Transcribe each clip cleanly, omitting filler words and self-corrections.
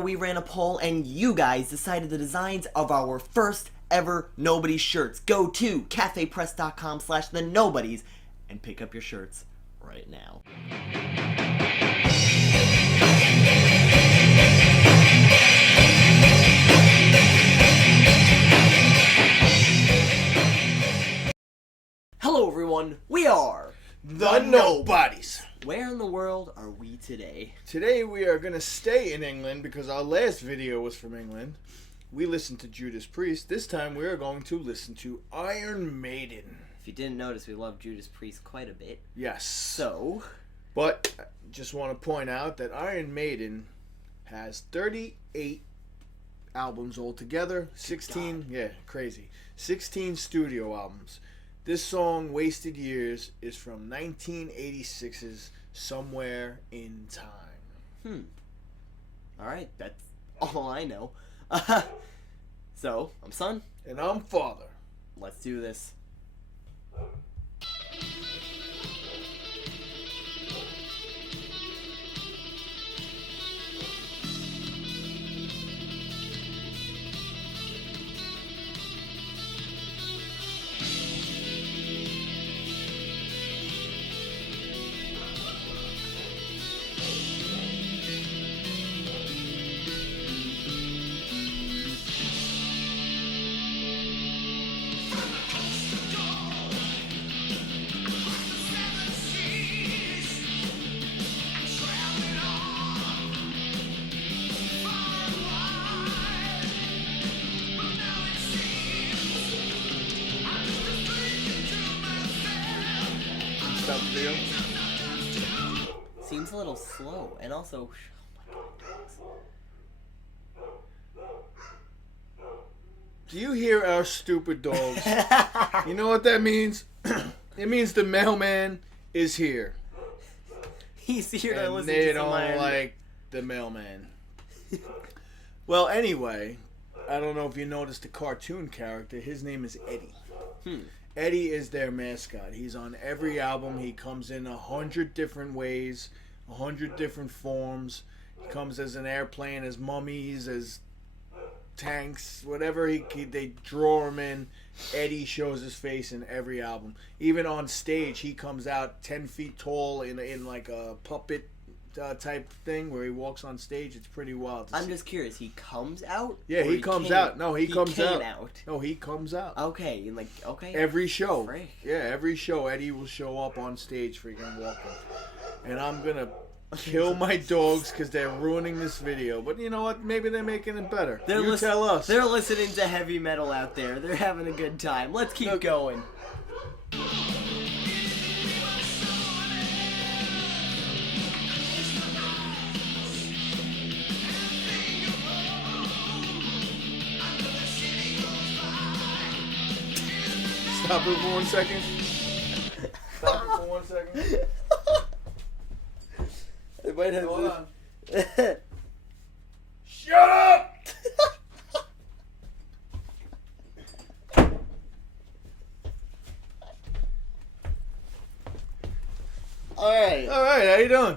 We ran a poll and you guys decided the designs of our first ever Nobodies shirts. Go to cafepress.com/thenobodies and pick up your shirts right now. Hello everyone, we are The Nobodies. Where in the world are we today? Today we are going to stay in England because our last video was from England. We listened to Judas Priest. This time we are going to listen to Iron Maiden. If you didn't notice, we love Judas Priest quite a bit. Yes. So, but I just want to point out that Iron Maiden has 38 albums altogether. 16, yeah, crazy. 16 studio albums. This song, Wasted Years, is from 1986's Somewhere in Time. Alright, that's all I know. So, I'm Son. And I'm Father. Let's do this. Stop the video. Seems a little slow, and also, oh my god, Do you hear our stupid dogs? You know what that means? It means the mailman is here. he's here to And listen they to don't some like the mailman. Well, anyway, I don't know if you noticed the cartoon character. His name is Eddie. Eddie is their mascot. He's on every album. He comes in 100 different ways, 100 different forms. He comes as an airplane, as mummies, as tanks, whatever they draw him in. Eddie shows his face in every album. Even on stage, he comes out 10 feet tall in like a puppet type thing where he walks on stage. It's pretty wild to I'm see. just curious, he comes out? Yeah, Or he comes came- out. No, he comes came out. No, he comes out. Okay, and okay. Every show. Frick. Yeah, every show Eddie will show up on stage freaking walking. And I'm going to kill my dogs because they're ruining this video. But you know what? Maybe they're making it better. You tell us. They're listening to heavy metal out there. They're having a good time. Let's keep going. Stop it for 1 second. Stop it for 1 second. It might have Hold on. Shut up! Alright. Alright, how you doing?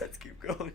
Let's keep going.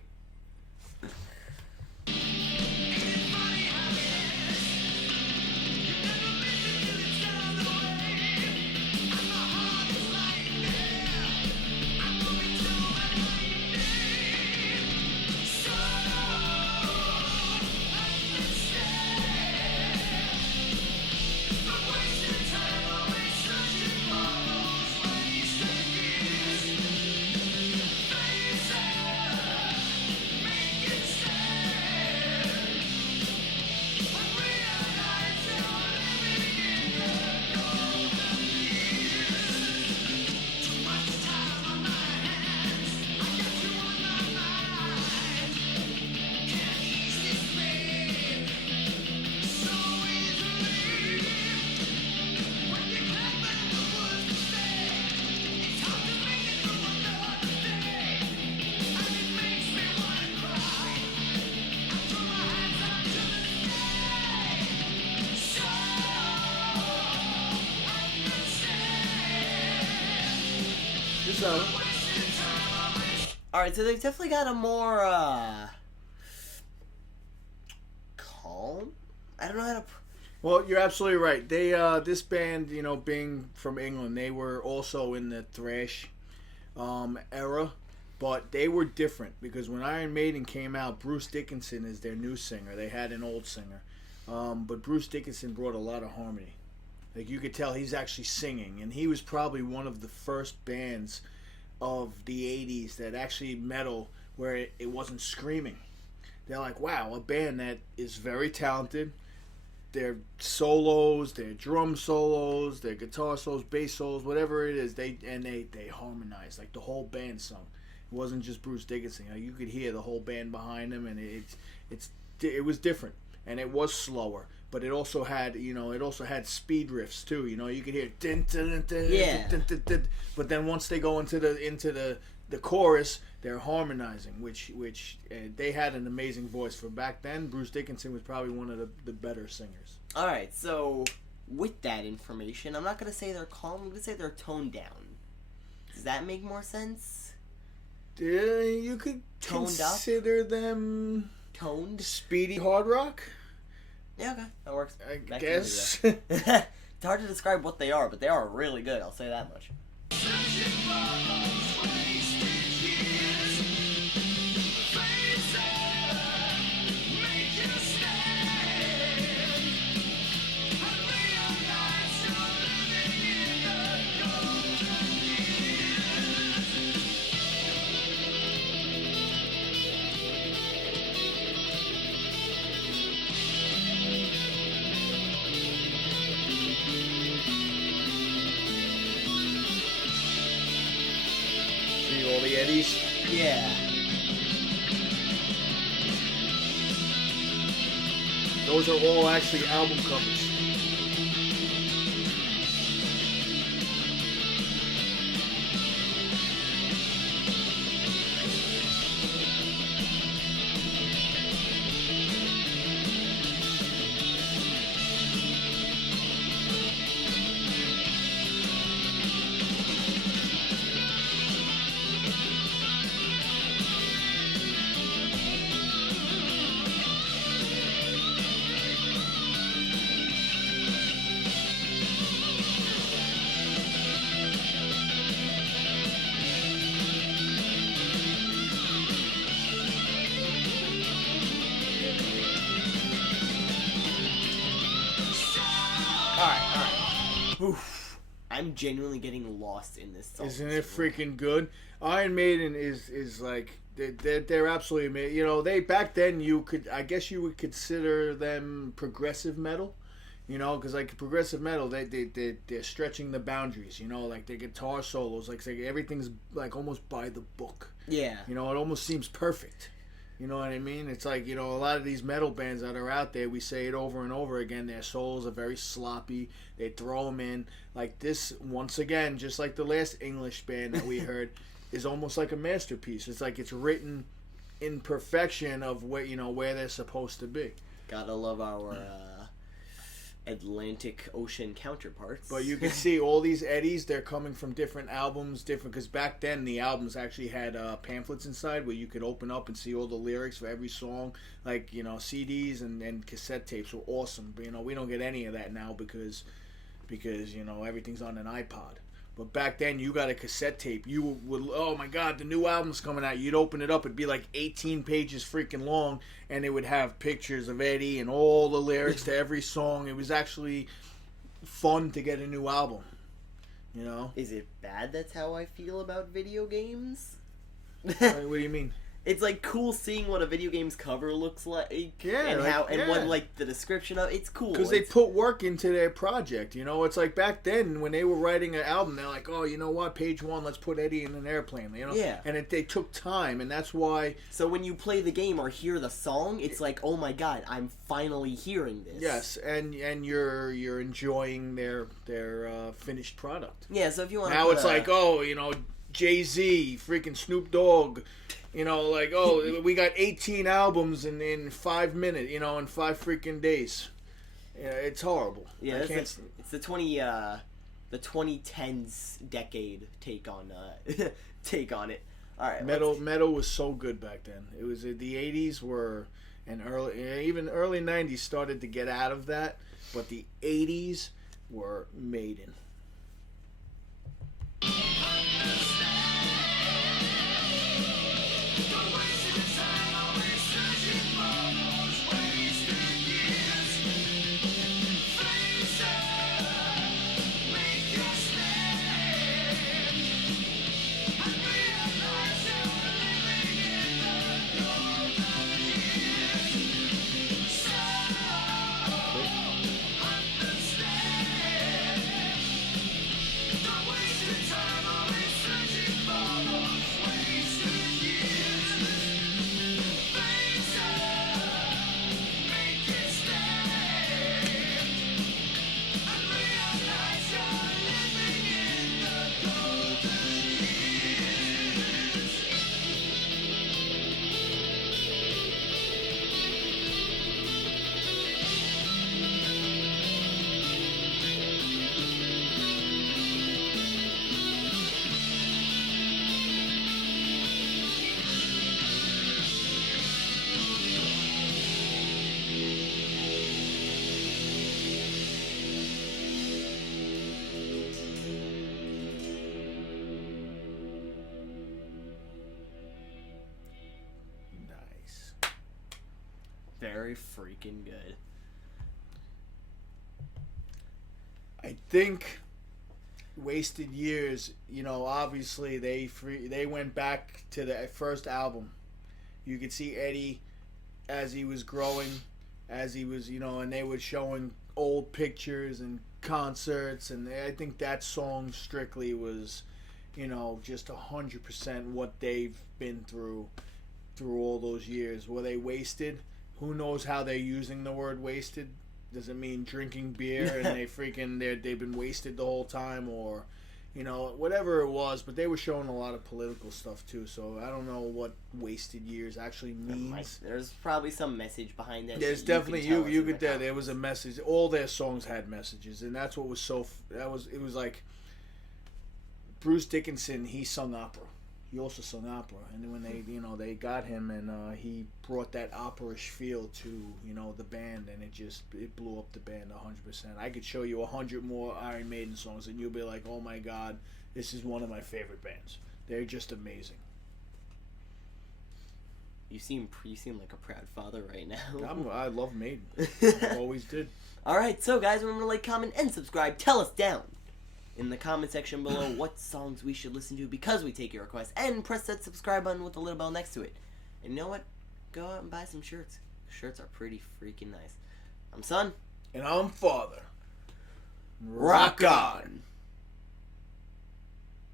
So, Alright, so they've definitely got a more, calm? I don't know how to... Well, you're absolutely right. They, this band, you know, being from England, they were also in the thrash era, but they were different because when Iron Maiden came out, Bruce Dickinson is their new singer. They had an old singer, but Bruce Dickinson brought a lot of harmony. Like, you could tell he's actually singing, and he was probably one of the first bands of the 80s that actually metal where it wasn't screaming. They're like, wow, a band that is very talented. Their solos, their drum solos, their guitar solos, bass solos, whatever it is, they harmonize. Like, the whole band sung. It wasn't just Bruce Dickinson. Like, you could hear the whole band behind him, and it was different, and it was slower. But it also had, you know, speed riffs too. You know, you could hear din, din, din, Yeah. din, din, din. But then once they go into the chorus, they're harmonizing, which they had an amazing voice for back then. Bruce Dickinson was probably one of the better singers. Alright, so with that information, I'm not going to say they're calm, I'm going to say they're toned down. Does that make more sense? You could Toned consider them Toned? speedy hard rock, Yeah, okay, that works. I That can do guess. that. It's hard to describe what they are, but they are really good, I'll say that much. See all the eddies. Yeah. Those are all actually album covers. Alright. Oof. I'm genuinely getting lost in this song. Isn't it freaking good? Iron Maiden is like they're absolutely amazing. You know, they back then I guess you would consider them progressive metal. You know, because like progressive metal, they're stretching the boundaries. You know, like their guitar solos, like everything's like almost by the book. Yeah. You know, it almost seems perfect. You know what I mean? It's like, you know, a lot of these metal bands that are out there, we say it over and over again, their solos are very sloppy. They throw them in. Like this, once again, just like the last English band that we heard, is almost like a masterpiece. It's like it's written in perfection of where they're supposed to be. Gotta love our Atlantic Ocean counterparts. But you can see all these eddies, they're coming from different albums, because back then the albums actually had pamphlets inside where you could open up and see all the lyrics for every song. Like, you know, CDs and cassette tapes were awesome. But, you know, we don't get any of that now because you know, everything's on an iPod. But back then, you got a cassette tape. You would, oh my God, the new album's coming out. You'd open it up. It'd be like 18 pages freaking long. And it would have pictures of Eddie and all the lyrics to every song. It was actually fun to get a new album. You know? Is it bad that's how I feel about video games? What do you mean? It's like cool seeing what a video game's cover looks like. Yeah, And like, how and yeah. what like the description of it's cool. Because they It's- put work into their project, you know. It's like back then when they were writing an album, they're like, "Oh, you know what? Page 1, let's put Eddie in an airplane." You know, Yeah. And they took time, and that's why. So when you play the game or hear the song, it's like, oh my God, I'm finally hearing this. Yes, and you're enjoying their finished product. Yeah. So if you want Now it's like, oh, you know, Jay-Z, freaking Snoop Dogg. You know, like, oh, we got 18 albums in 5 minutes, you know, in 5 freaking days. Yeah, it's horrible. Yeah, I can't. it's the 2010s decade take on it. All right. Metal was so good back then. It was the 80s were and early 90s started to get out of that, but the 80s were Maiden. Very freaking good. I think Wasted Years, obviously they went back to the first album. You could see Eddie as he was growing, as he was, and they were showing old pictures and concerts, and I think that song strictly was, just 100% what they've been through all those years. Were they wasted? Who knows how they're using the word wasted? Does it mean drinking beer and they've been wasted the whole time, or whatever it was? But they were showing a lot of political stuff too, so I don't know what wasted years actually means. There's probably some message behind that. There's definitely you could tell there was a message. All their songs had messages, and that's what was it was like Bruce Dickinson. He sung opera. He also sung opera, and when they got him, and he brought that opera-ish feel to the band, and it blew up the band 100%. I could show you 100 more Iron Maiden songs, and you'll be like, oh my god, this is one of my favorite bands. They're just amazing. You seem like a proud father right now. I love Maiden. I always did. All right, so guys, remember to like, comment, and subscribe. Tell us down in the comment section below what songs we should listen to because we take your requests, and press that subscribe button with the little bell next to it. And you know what? Go out and buy some shirts. Shirts are pretty freaking nice. I'm Son. And I'm Father. Rock on.